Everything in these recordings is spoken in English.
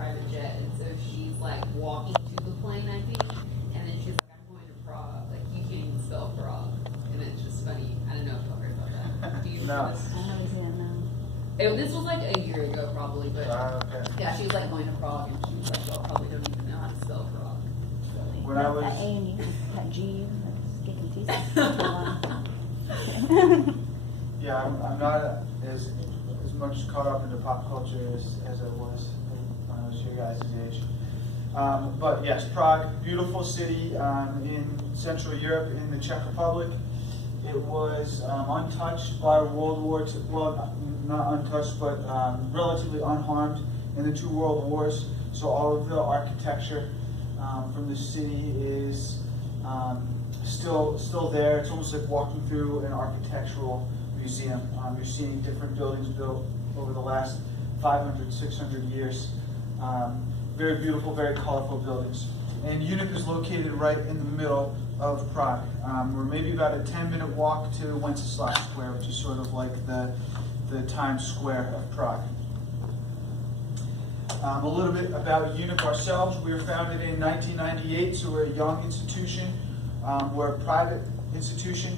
private jet, and so she's like walking to the plane, I think, and then she's like, I'm going to Prague. Like, you can't even spell Prague, and it's just funny. I don't know if y'all heard about that. Do you No. this? I haven't seen it now. This was like a year ago, probably, but Okay. yeah, she was like going to Prague, and she was like, y'all probably don't even know how to spell Prague. Really. When I was That A and U, that G, that's get confusing. Yeah, I'm not as much caught up into pop culture as I was when I was your guys' age. But yes, Prague, beautiful city in Central Europe, in the Czech Republic. It was untouched by World War II, well, not untouched, but relatively unharmed in the two world wars. So all of the architecture from the city is still there. It's almost like walking through an architectural museum. You're seeing different buildings built over the last 500, 600 years. Very beautiful, very colorful buildings. And Unip is located right in the middle of Prague. We're maybe about a 10-minute walk to Wenceslas Square, which is sort of like the Times Square of Prague. A little bit about Unip ourselves. We were founded in 1998, so we're a young institution. We're a private institution.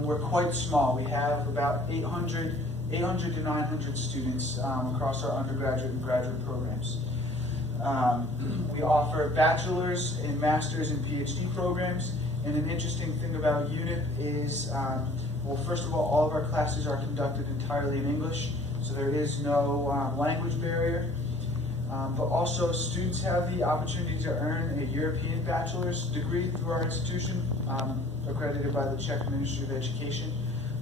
We're quite small. We have about 800 to 900 students across our undergraduate and graduate programs. We offer bachelor's and master's and PhD programs. And an interesting thing about UNIP is, well, first of all of our classes are conducted entirely in English, so there is no language barrier. But also, students have the opportunity to earn a European bachelor's degree through our institution, accredited by the Czech Ministry of Education.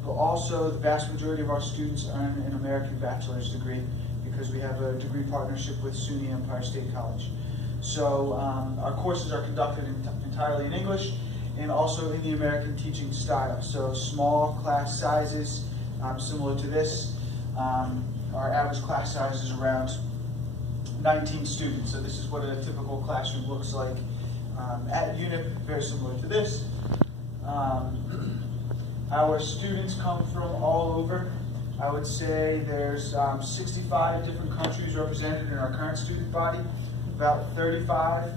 But also, the vast majority of our students earn an American bachelor's degree because we have a degree partnership with SUNY Empire State College. So our courses are conducted entirely in English and also in the American teaching style. So small class sizes, similar to this. Our average class size is around 19 students. So this is what a typical classroom looks like at UNIP, very similar to this. Our students come from all over. I would say there's 65 different countries represented in our current student body. About 35%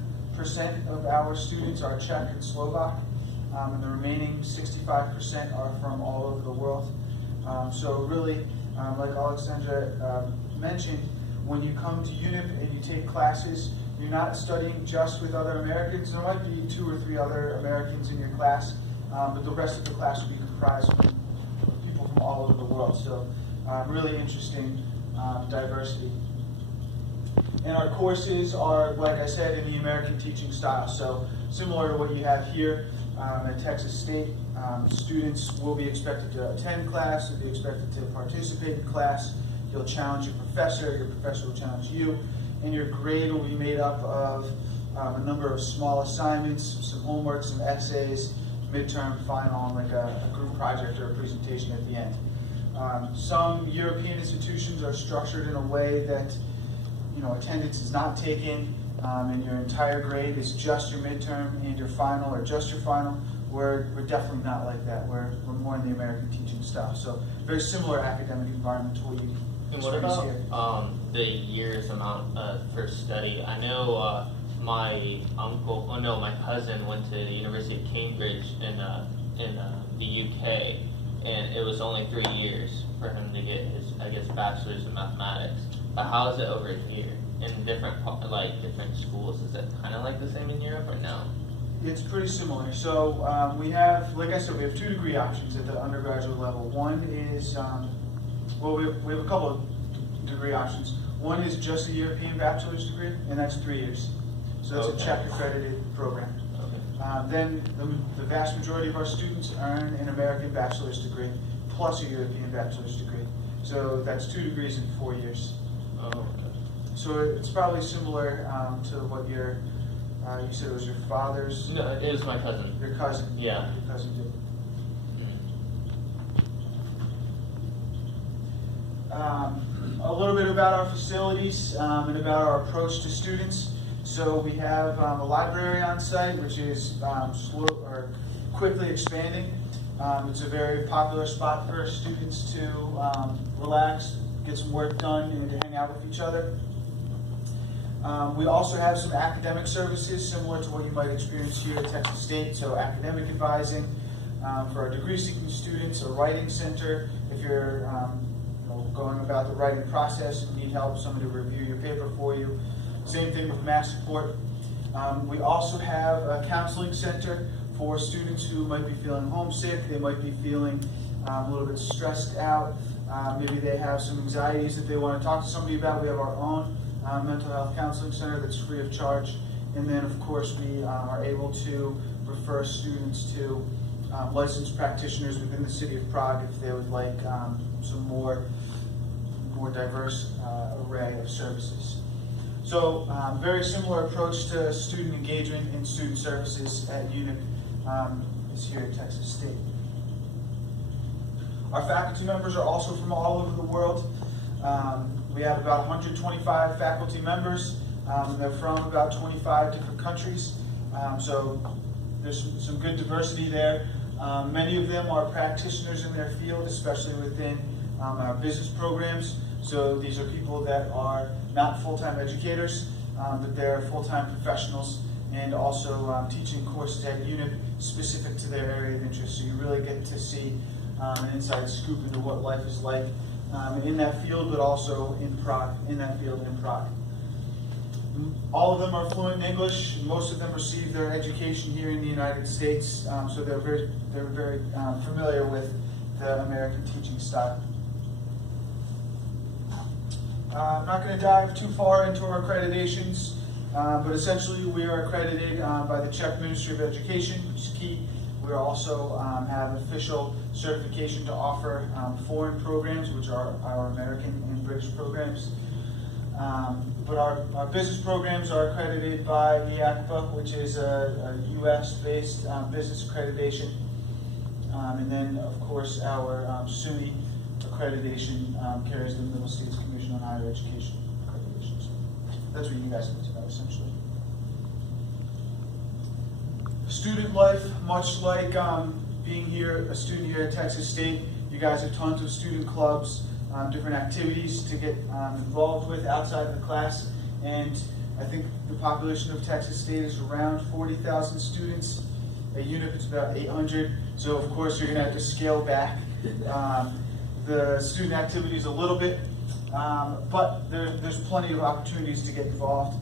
of our students are Czech and Slovak, and the remaining 65% are from all over the world. So really, like Alexandra mentioned, when you come to UNIP and you take classes, you're not studying just with other Americans. There might be 2 or 3 other Americans in your class, but the rest of the class will be comprised of people from all over the world. So really interesting diversity. And our courses are, like I said, in the American teaching style. So similar to what you have here at Texas State, students will be expected to attend class, they'll be expected to participate in class. You'll challenge your professor will challenge you, and your grade will be made up of a number of small assignments, some homework, some essays, midterm, final, and like a group project or a presentation at the end. Some European institutions are structured in a way that attendance is not taken, and your entire grade is just your midterm and your final, or just your final. We're definitely not like that. We're more in the American teaching style. So very similar academic environment to what you And what about the years amount for study? I know my cousin went to the University of Cambridge in the UK, and it was only 3 years for him to get his, I guess, bachelor's in mathematics. But how is it over here in different schools? Is it kind of like the same in Europe or no? It's pretty similar. So we have, like I said, we have 2 degree options at the undergraduate level. One is, we have a couple of degree options. One is just a European bachelor's degree, and that's 3 years. So that's a Czech accredited program. Okay. Then the vast majority of our students earn an American bachelor's degree plus a European bachelor's degree. So that's 2 degrees in 4 years. Oh, okay. So it's probably similar to what you said it was your father's. No, it was my cousin. Your cousin. Yeah. Your cousin did. A little bit about our facilities and about our approach to students. So we have a library on site, which is quickly expanding. It's a very popular spot for students to relax, get some work done, and to hang out with each other. We also have some academic services similar to what you might experience here at Texas State. So academic advising for our degree-seeking students, a writing center. If you're going about the writing process and need help, somebody to review your paper for you. Same thing with mass support. We also have a counseling center for students who might be feeling homesick. They might be feeling a little bit stressed out. Maybe they have some anxieties that they want to talk to somebody about. We have our own mental health counseling center that's free of charge. And then, of course, we are able to refer students to licensed practitioners within the city of Prague if they would like some more diverse array of services. So, very similar approach to student engagement and student services at UNIC is here at Texas State. Our faculty members are also from all over the world. We have about 125 faculty members. They're from about 25 different countries. So there's some good diversity there. Many of them are practitioners in their field, especially within our business programs. So these are people that are not full-time educators, but they're full-time professionals and also teaching courses at UNIC specific to their area of interest. So you really get to see an inside scoop into what life is like in that field, but also in Prague, in that field in Prague. All of them are fluent in English. Most of them received their education here in the United States, so they're very familiar with the American teaching style. I'm not going to dive too far into our accreditations, but essentially we are accredited by the Czech Ministry of Education, which is key. We also have official certification to offer foreign programs, which are our American and British programs. But our business programs are accredited by the IACPA, which is a US-based business accreditation. And then, of course, our SUNY accreditation carries the Middle States Commission on Higher Education accreditations. That's what you guys need to know, essentially. Student life, much like being here, a student here at Texas State, you guys have tons of student clubs, different activities to get involved with outside of the class. And I think the population of Texas State is around 40,000 students. At UNIP, it's about 800. So, of course, you're going to have to scale back the student activities a little bit. But there's plenty of opportunities to get involved.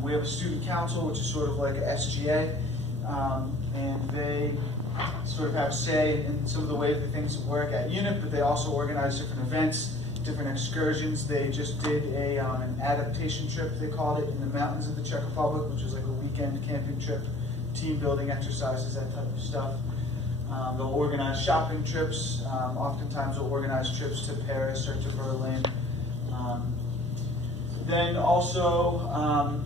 We have a student council, which is sort of like a SGA. And they sort of have a say in some of the way that things work at UNIP, but they also organize different events, different excursions. They just did an adaptation trip, they called it, in the mountains of the Czech Republic, which is like a weekend camping trip, team building exercises, that type of stuff. They'll organize shopping trips. Oftentimes they'll organize trips to Paris or to Berlin. Then also,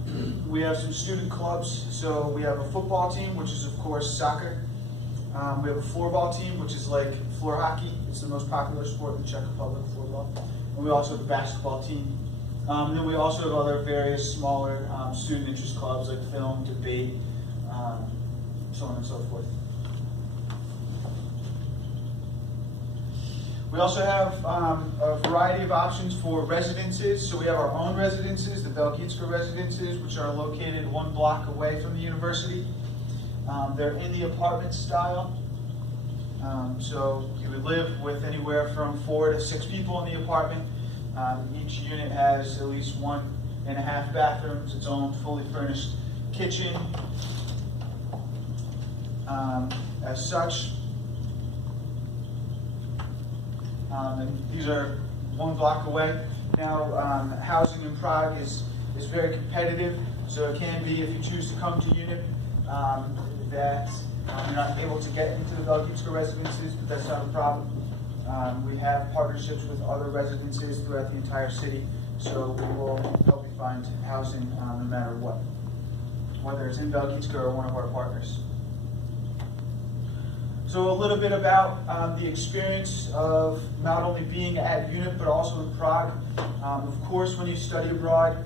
we have some student clubs. So we have a football team, which is of course soccer. We have a floorball team, which is like floor hockey. It's the most popular sport in the Czech Republic, floorball. And we also have a basketball team. Then we also have other various smaller student interest clubs like film, debate, so on and so forth. We also have a variety of options for residences. So we have our own residences, the Belgitska residences, which are located 1 block away from the university. They're in the apartment style. So you would live with anywhere from 4 to 6 people in the apartment. Each unit has at least 1.5 bathrooms, its own fully furnished kitchen. As such, and these are 1 block away. Now, housing in Prague is very competitive, so it can be, if you choose to come to UNIP, that you're not able to get into the Belgitska residences, but that's not a problem. We have partnerships with other residences throughout the entire city, so we will help you find housing no matter what, whether it's in Belgitska or one of our partners. So a little bit about the experience of not only being at UNIP, but also in Prague. Of course, when you study abroad,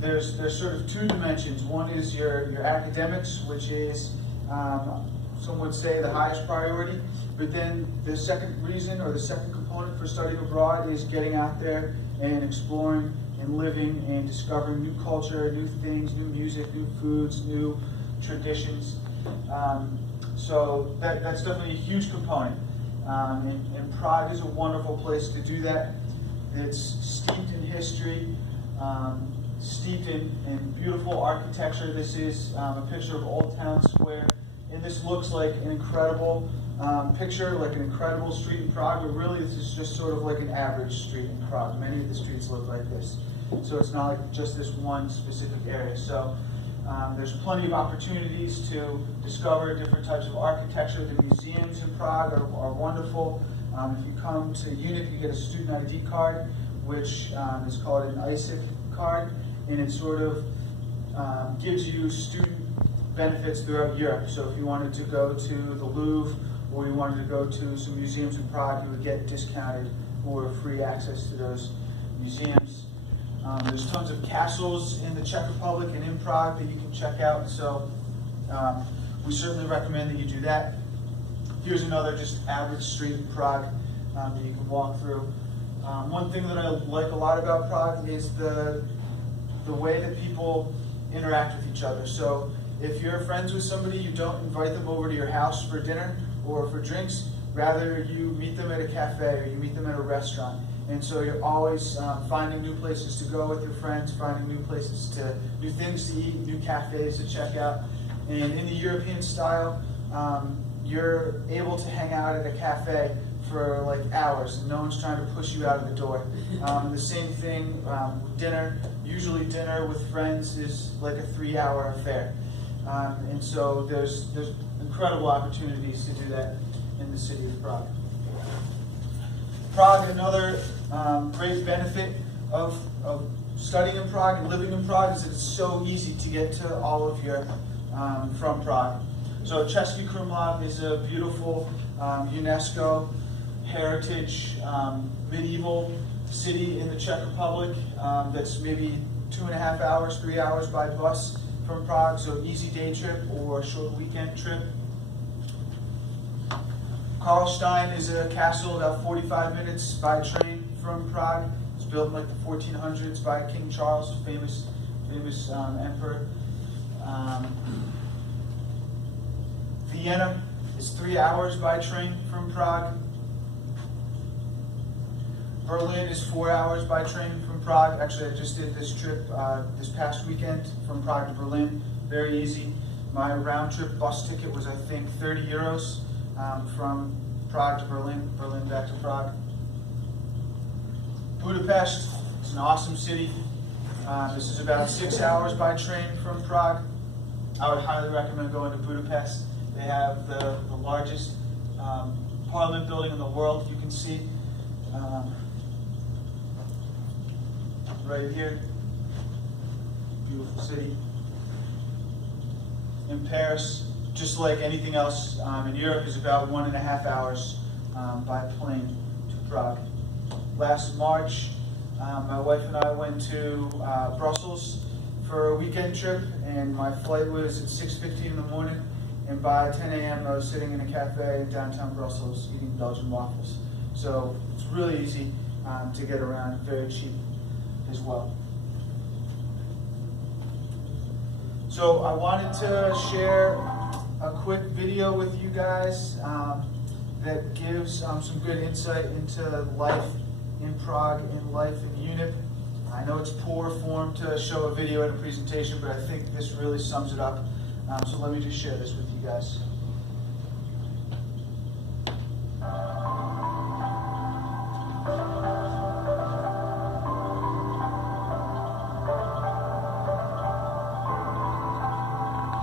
there's sort of 2 dimensions. One is your academics, which is, some would say, the highest priority. But then the second reason, or the second component for studying abroad, is getting out there and exploring and living and discovering new culture, new things, new music, new foods, new traditions. So that's definitely a huge component. And Prague is a wonderful place to do that. It's steeped in history, steeped in beautiful architecture. This is a picture of Old Town Square, and this looks like an incredible picture, like an incredible street in Prague, but really this is just sort of like an average street in Prague. Many of the streets look like this. So it's not like just this one specific area. So there's plenty of opportunities to discover different types of architecture. The museums in Prague are wonderful. If you come to UNIP, you get a student ID card, which is called an ISIC card, and it sort of gives you student benefits throughout Europe. So if you wanted to go to the Louvre, or you wanted to go to some museums in Prague, you would get discounted or free access to those museums. There's tons of castles in the Czech Republic and in Prague that you can check out, so we certainly recommend that you do that. Here's another just average street in Prague that you can walk through. One thing that I like a lot about Prague is the way that people interact with each other. So if you're friends with somebody, you don't invite them over to your house for dinner or for drinks. Rather, you meet them at a cafe or you meet them at a restaurant. And so you're always finding new places to go with your friends, finding new things to eat, new cafes to check out. And in the European style, you're able to hang out at a cafe for like hours, and no one's trying to push you out of the door. The same thing with dinner. Usually dinner with friends is like a 3-hour affair. And so there's incredible opportunities to do that in the city of Prague. Prague, another great benefit of studying in Prague and living in Prague is that it's so easy to get to all of Europe from Prague. So Český Krumlov is a beautiful UNESCO heritage medieval city in the Czech Republic that's maybe 2.5 hours, 3 hours by bus from Prague, so easy day trip or short weekend trip. Karlstein is a castle about 45 minutes by train from Prague. It's built in like the 1400s by King Charles, famous emperor. Vienna is 3 hours by train from Prague. Berlin is 4 hours by train from Prague. Actually, I just did this trip this past weekend from Prague to Berlin. Very easy. My round trip bus ticket was, I think, 30 euros from Prague to Berlin, Berlin back to Prague. Budapest is an awesome city. This is about 6 hours by train from Prague. I would highly recommend going to Budapest. They have the largest parliament building in the world, you can see. Right here. Beautiful city. In Paris, just like anything else in Europe, is about 1.5 hours by plane to Prague. Last March, my wife and I went to Brussels for a weekend trip, and my flight was at 6:15 in the morning, and by 10 a.m. I was sitting in a cafe in downtown Brussels eating Belgian waffles. So it's really easy to get around, very cheap as well. So I wanted to share a quick video with you guys that gives some good insight into life in Prague and life in UNIP. I know it's poor form to show a video at a presentation, but I think this really sums it up. So let me just share this with you guys.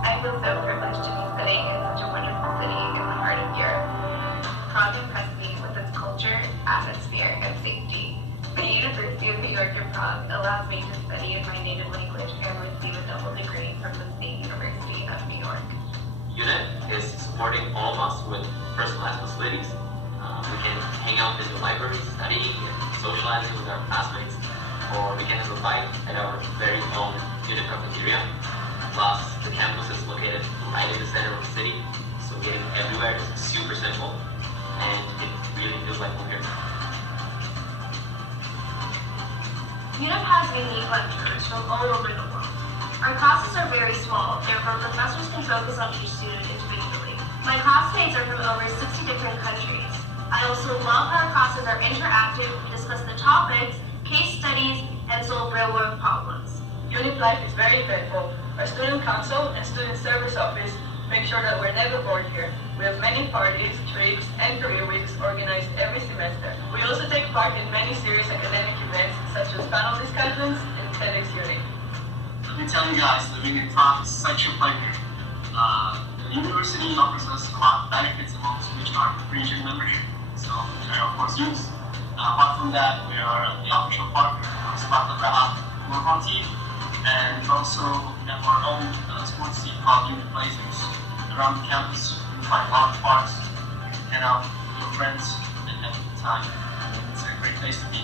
I feel so privileged to be sitting in such a wonderful city in the heart of Europe. Prague impressed me with its culture, atmosphere, and safety. The University of New York in Prague allows me to study in my native language and receive a double degree from the State University of New York. UNIT is supporting all of us with personalized facilities. We can hang out in the library, studying and socializing with our classmates, or we can have a bite at our very own UNIT cafeteria. Plus, the campus is located right in the center of the city, so getting everywhere is super simple, and it really feels like home here. UNIP has unique lecturers from all over the world. Our classes are very small, therefore professors can focus on each student individually. My classmates are from over 60 different countries. I also love how our classes are interactive, discuss the topics, case studies, and solve real-world problems. UNIP life is very eventful. Our student council and student service office make sure that we're never bored here. We have many parties, trips, and career weeks organized every semester. We also take part in many serious academic events such as panel discussions and TEDx UNIP. Let me tell you guys, living in Prague is such a pleasure. The university offers us a lot of benefits, amongst which are free gym membership, so which I of course use. Apart from that, we are the official partner of Smetana football team, and also we have our own sports team called Unit Blazers. Around the campus, you can find a lot of parks, hang out with your friends, and have a good time. It's a great place to be.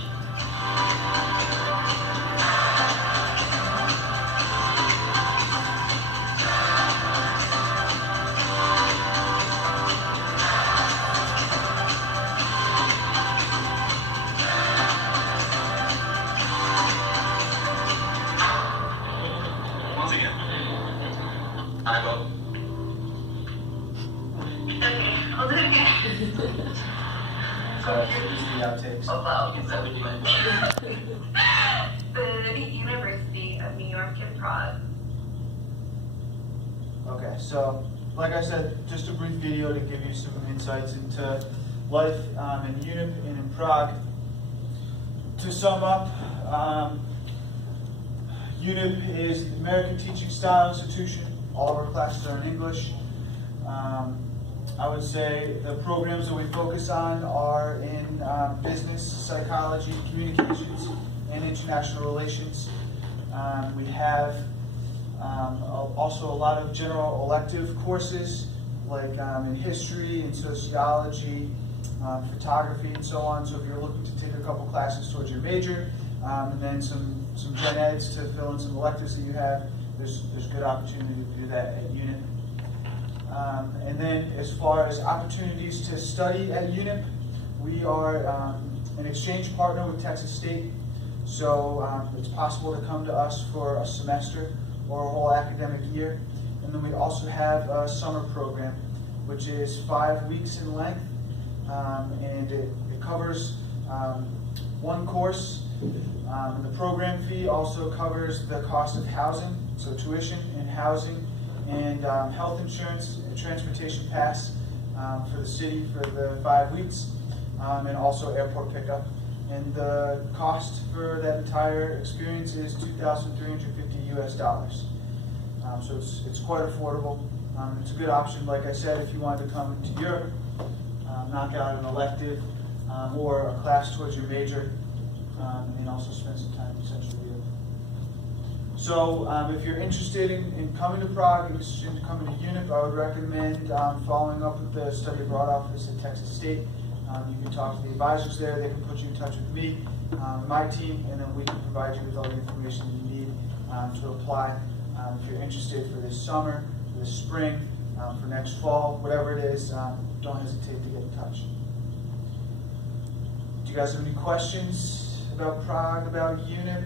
Once again, I vote. Okay, I'll do it again. So here's the outtakes. The University of New York in Prague. Okay, so like I said, just a brief video to give you some insights into life in UNIP and in Prague. To sum up, UNIP is the American Teaching Style Institution. All of our classes are in English. I would say the programs that we focus on are in business, psychology, communications, and international relations. We have also a lot of general elective courses like in history and sociology, photography, and so on. So if you're looking to take a couple classes towards your major, and then some gen eds to fill in some electives that you have, there's good opportunity to do that at UNIP. And then as far as opportunities to study at UNIP, we are an exchange partner with Texas State. So it's possible to come to us for a semester or a whole academic year. And then we also have a summer program, which is 5 weeks in length. And it covers one course. And the program fee also covers the cost of housing, so tuition and housing, and health insurance, and transportation pass for the city for the 5 weeks, and also airport pickup. And the cost for that entire experience is $2,350 US. So it's quite affordable. It's a good option, like I said, if you wanted to come to Europe, knock out an elective or a class towards your major, and also spend some time in Central Europe. So if you're interested in coming to Prague, interested in coming to UNIP, I would recommend following up with the study abroad office at Texas State. You can talk to the advisors there. They can put you in touch with me, my team, and then we can provide you with all the information you need to apply. If you're interested for this summer, for this spring, for next fall, whatever it is, don't hesitate to get in touch. Do you guys have any questions about Prague, about UNIP?